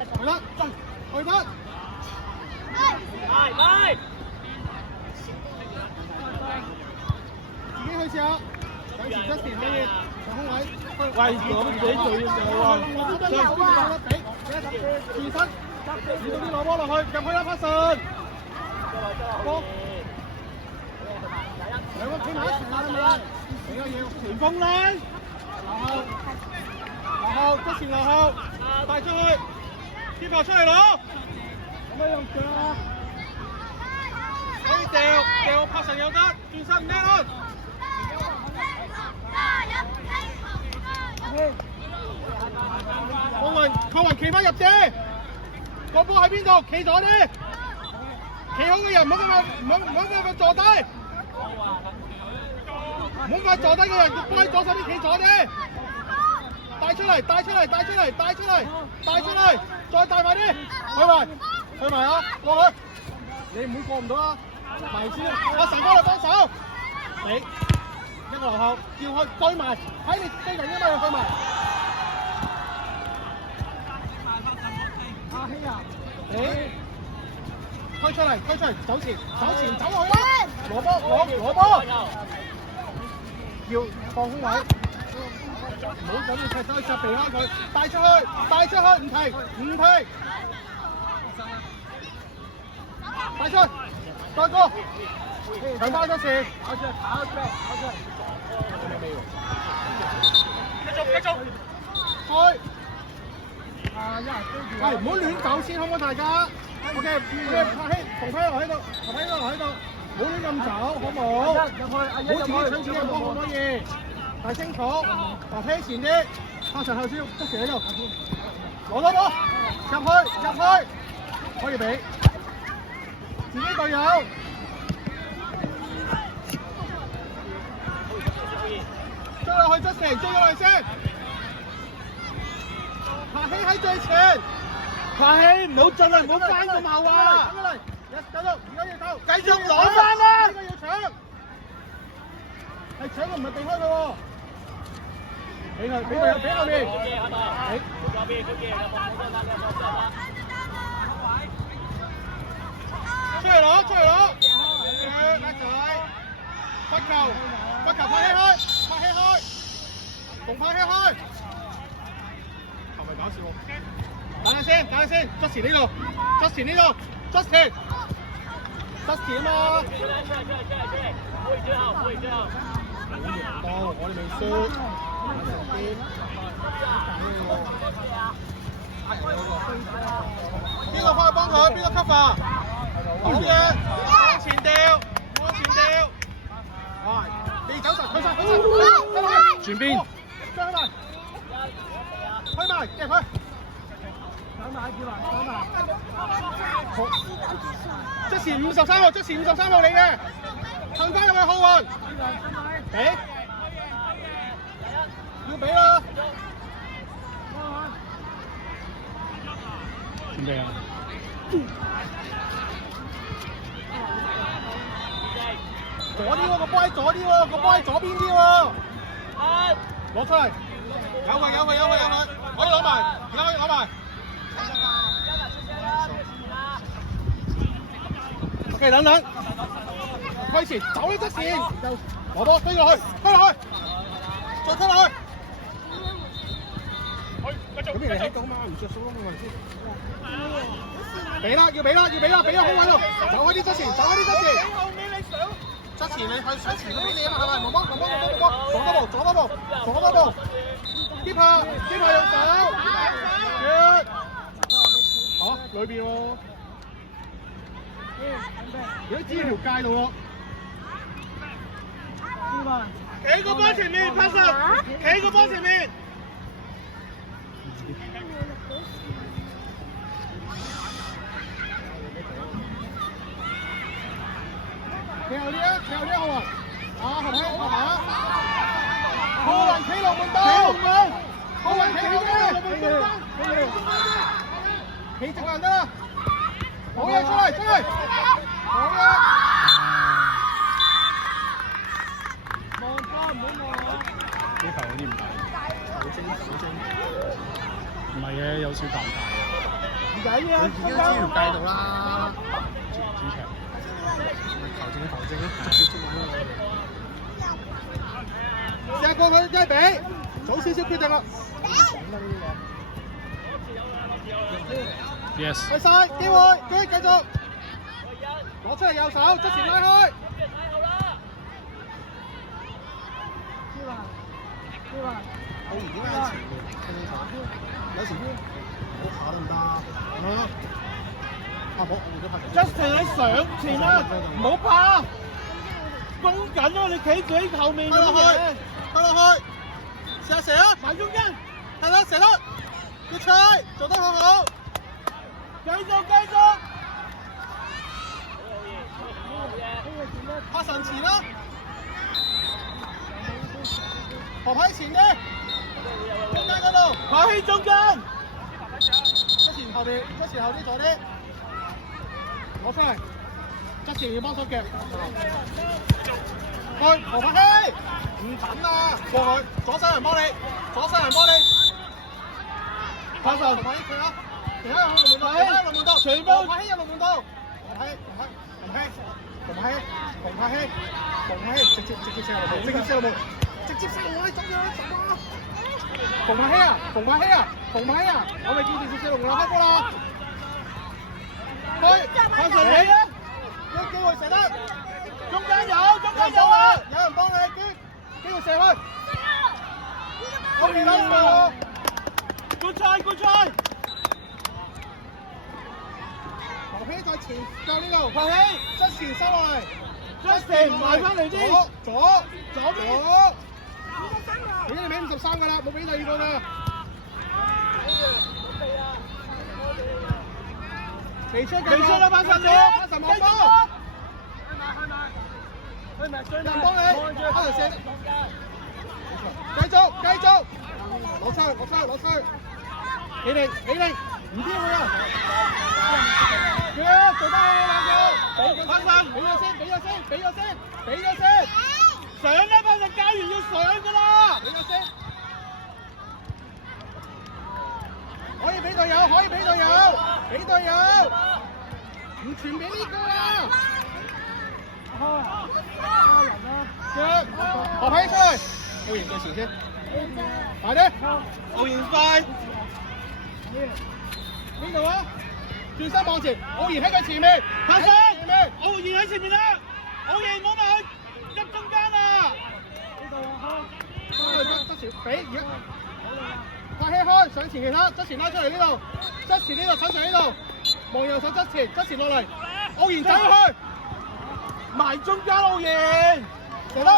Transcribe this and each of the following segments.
係啦，去得。係。自己去試下。有時一時可以上空位。喂，我自己做嘢就話，真係有得比，自身，自動啲攞波落去，入去啦，拍順。波。兩個企埋一齊啦，係咪？你個要前鋒咧，落後，即前落後，帶出去，接球出嚟攞。可唔可以用腳啊？可以掉拍神又得，轉身唔叻咯。抗雲企翻入啫，個波喺邊度？企咗啲，企好嘅人唔好咁樣坐低，唔好咁坐低嘅人，個波喺左手邊企咗啲，帶出嚟，再帶埋啲，去埋啊，過去，你唔會過唔到啊，埋先，阿神哥嚟幫手，你一個落後，叫佢對埋，喺你對人因為對埋。阿希啊，你推出嚟，走前，走落去啦！攞波，要放空位，唔好咁要踢手腳避開佢，帶出去，唔停，帶出，再過，強翻咗線，跑出嚟，繼續，開。喂，唔好亂走先，可唔可以大家 ？OK， 拍希同批落喺度，唔好亂咁走，好冇？入去，唔好自己搶自己嘅波，可唔可以？睇清楚，嗱批前啲，拍實後少，捉住喺度，攞多波，入去，可以俾自己隊友。追落去，Justin，追落去先。爬希喺最前，爬希唔好進啊，唔好翻咁後啊！走到，而家要走，繼續攞翻啦！呢個要搶，係搶佢唔係避開佢喎，俾後面，出嚟攞，叻仔，不球拍希開，同拍希開。搞笑喎！等下先，Justin 呢度，Justin 啊嘛！到我哋未輸，邊個翻去幫佢？邊個 cover？好嘢！往前掉！你走實，轉邊。開埋，夾佢。即時53號你嘅，騰翻入去浩雲。俾，要俾啦。準備啊！左啲喎，個波喺左啲喎，個波喺左邊啲喎。攞出嚟。有佢，可以攞埋，而家可以攞埋。OK， 等，威前走呢側線，攞波推落去，再推落去。咁你喺度嘛，唔着數咯，冇問題先。俾啦，俾咗空位度，走開啲側線。側前你去上前嗰邊你啊嘛，係咪？冇波，左多步。接下用手，好裏邊喎，如果知條街度咯，企個波前面，拍實，企個波前面，企後啲好啊，後排，浩雲企龍門檔，浩雲企後邊，企直人得啦，好嘢出嚟，好嘢，望波唔好望啊！呢球有啲唔大，好精，唔係嘅，有少大。緊要，已經喺條界度啦。主場，球證啊，直接捉咁樣。射過佢，一比，早少少決定啦。Yes。去晒機會，繼續攞出嚟右手，側前拉開。我而家喺前面，有時好跑得唔得啊？冇，我換咗拍。Justin 你上前啦，唔好怕，攻緊咯，你企住喺後面。推落去，推落去，試下射啊！埋中間，係啦，射得，決賽做得好好，繼續。拍神前啦，學喺前嘅，中間嗰度，排喺中間，側前後邊，側前後啲左啲，攞出嚟，側前要幫手夾，去何柏希，唔等啊，過去，左手人幫你，拍神，何柏希佢啊，其他人去龍門道，全部何柏希入龍門道，洪柏希，直接射落去，直接射落去，走咗，馮柏希啊，我咪見直接射龍門開波啦，拍上你啊，有機會射得，中間有啊，有人幫你，機會射去，後面啦good try，何希在前腳呢度，何希側前收落嚟。Justin 埋翻嚟啲，左邊，俾你名53㗎啦，冇俾第二個㗎。未出啦，8神望波，人幫你，8神射，繼續，攞出，起力，唔知佢啊，做得俾咗先，上啦，8神教完要上㗎啦，俾咗先，可以俾隊友，唔傳俾呢個啦，何柏希出去，奧賢對前先，快啲，奧賢快，邊度啊？轉身望前，奧賢喺佢前面，拍上，奧賢喺前面啦，奧賢冇埋去入中間啊！側前俾而家，柏希開上前其他，側前拉出嚟呢度，側前呢度，手上呢度，望右手側前落嚟，奧賢走去，埋中間奧賢，射得，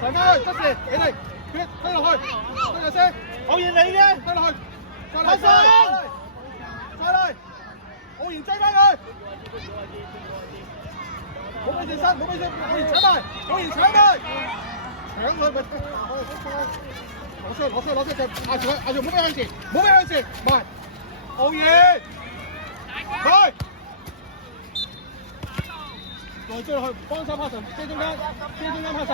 上翻去側前，起力，推落去先，奧賢你嘅，推落去，拍上，再嚟，奧賢追翻佢，冇俾轉身，奧賢搶埋，搶佢咪攞出嚟，壓住佢，唔好俾向前，埋，奧賢，去，再追落去，幫手拍神，遮中間拍神，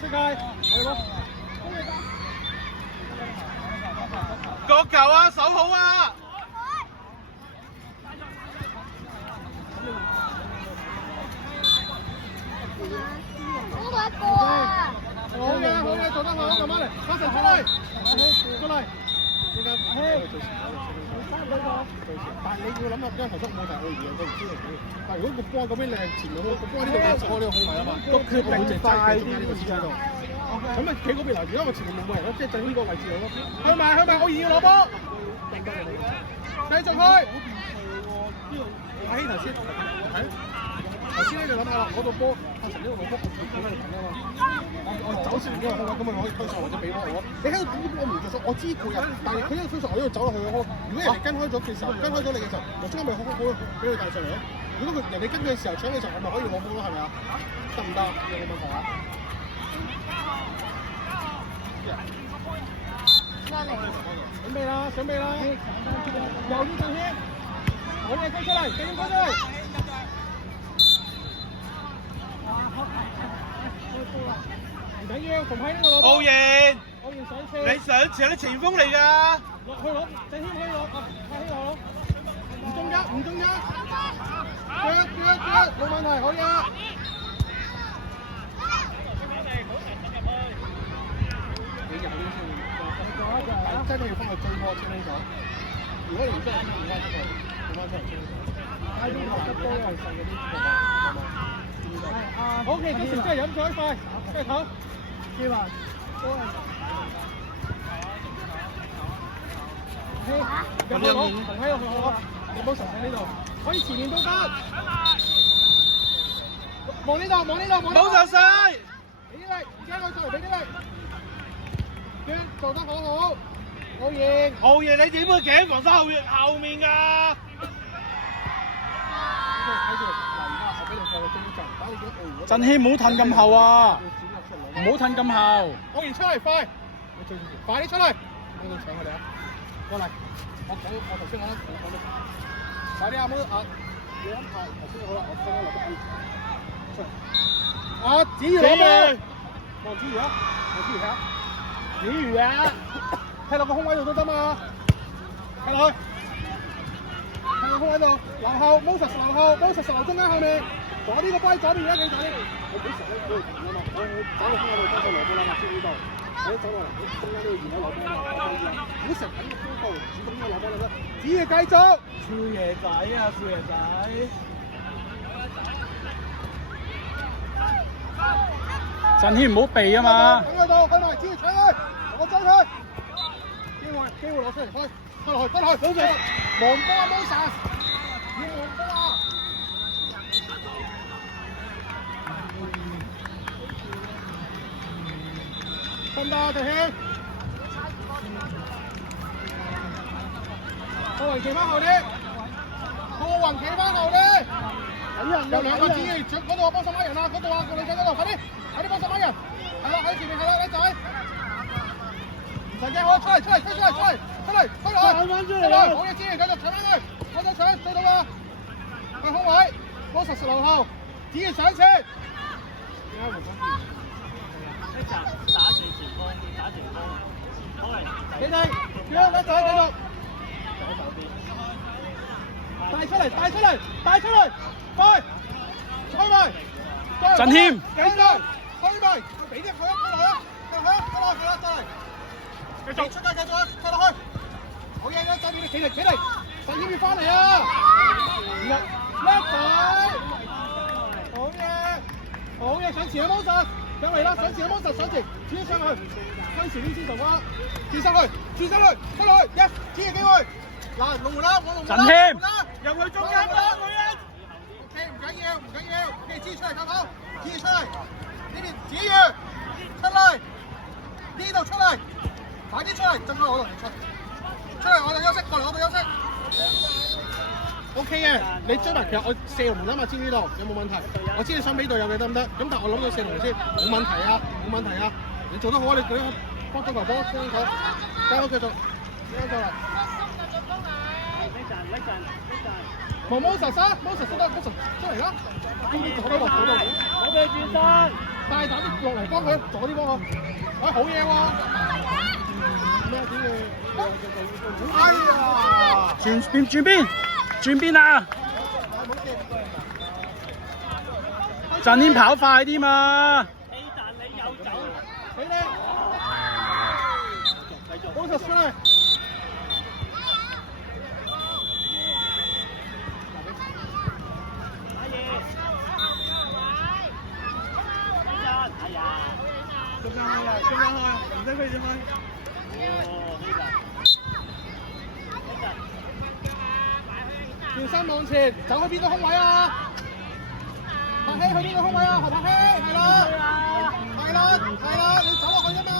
出界，係咯。角球啊，守好啊！好嘅，做得好，慢慢嚟，8神出嚟，但係你要諗下，因為頭先冇提奧賢佢唔知嚟嘅。但係如果個波咁樣靚，前面個波呢度壓錯呢個控衞啊嘛，個決定就係喺呢個位置度。咁啊，企嗰邊留住，因為我前面冇人咯，即係就呢個位置咯。去埋，奧賢要攞波，繼續去。阿希頭先睇。頭先咧你諗下啦，嗰個波阿神呢個攞波，佢喺度等啊嘛。我走前呢個空位，咁咪可以推上或者俾我。你喺度點我唔着數，我知佢啊，但係佢喺度推上，我呢度走落去嘅。如果人哋跟開咗嘅時候，跟開咗你嘅時候，我中間咪好俾佢帶上嚟咯。如果人哋跟佢嘅時候搶嘅時候，我咪可以攞波咯，係咪啊？得唔得？有冇問題啊？準備啦！右邊上先，好嘢，推出嚟，繼續推出嚟。唔緊要，馮喺呢度攞波。奧賢。我要上車。你上前你前鋒嚟㗎。落去攞，鄭軒可以攞，阿希攞。唔中一，唔中一。腳，冇問題，好嘢。你入呢先，真係要翻去追波清清楚。如果你唔追，唔翻出嚟，冇翻出嚟清楚。喺邊度執波係細嗰啲球係 OK， 幾時真係飲咗快，跟住唞。知嘛？入去攞，喺度攞，你冇神喺呢度，可以前面都得。望呢度，望呢度，望呢度。冇就晒。俾啲力，而家佢上嚟俾啲力。娟做得好好，好贏。浩爺你點會企喺防守後面㗎？振軒唔好褪咁後啊！唔好褪咁後。浩然出嚟快，快啲出嚟！我哋搶佢哋啊！過嚟，我頭先講得，快啲阿妹啊！你安排頭先好啦，我聽咗落得出嚟。啊！子瑜攞咩？望子瑜啊！望子瑜啊！子瑜啊！踢落個空位度都得嘛！踢落去。踢落空位度，留後 ，Moses 留後 ，Moses 留中間後面。左呢個波左邊而家幾左呢？我幾時咧都會停啊嘛！我走落空位度幫佢攞波啦嘛，先呢度。我走落嚟，中間都要二樓攞波啦。如果成緊個高度，主動呢個攞波啦，子瑜繼續。少爺仔啊，少爺仔！振軒唔好避啊嘛！喺度，去埋，子瑜搶佢，我追佢。機會攞出嚟，推落去，推落去，望波啊 ，Moses， 要望波啊！分吧，弟兄。浩雲企翻後啲，浩雲企翻後啲。有兩個子瑜，嗰度幫手孖人啊，嗰度啊，個女仔嗰度，快啲幫手孖人。係啦，喺前面係啦，靚仔。唔使驚，好，出嚟，推落去。好嘢，子瑜繼續搶翻佢，我想搶，追到啦。去空位，波實留後，子瑜上前。你哋，兩個仔繼續，帶出嚟，快，推埋，振軒，繼續，推埋，俾啲佢啊，推落去，繼續，出界繼續啊，推落去，好嘢，再俾你企嚟，陳軒要翻嚟啊，叻仔，好嘢，上前啊 Moses。上嚟啦！上前啊 Moses， 上前，轉上去，跟前呢先做啊！轉上去，推落去 ，yes， 指嘅機會。嗱，龍門啦，我龍門啦，振軒入去中間啦，女人。OK， 唔緊要，你指出嚟，靠，指出嚟，呢邊指住，出嚟，呢度出嚟，快啲出嚟，進開我度出嚟，我哋休息，過嚟我度休息。OK 嘅，你追埋其實我射龍門啊嘛，知呢度有冇問題？我知你想俾隊友嘅得唔得？咁但係我諗到射龍門先，冇問題啊！你做得好啊！你舉幫咗球波，清楚，加油繼續，望Moses出嚟啦！呢啲左邊好到，我哋轉身，帶打啲落嚟幫佢，左啲幫我，好嘢喎！咩點哎呀！轉邊啊！振軒跑快啲嘛！你有走，俾你，Moses出嚟。中間開，唔使佢點開。轉身往前，走去邊個空位啊？柏希去邊個空位啊？何柏希，係啦，你走落去啫嘛。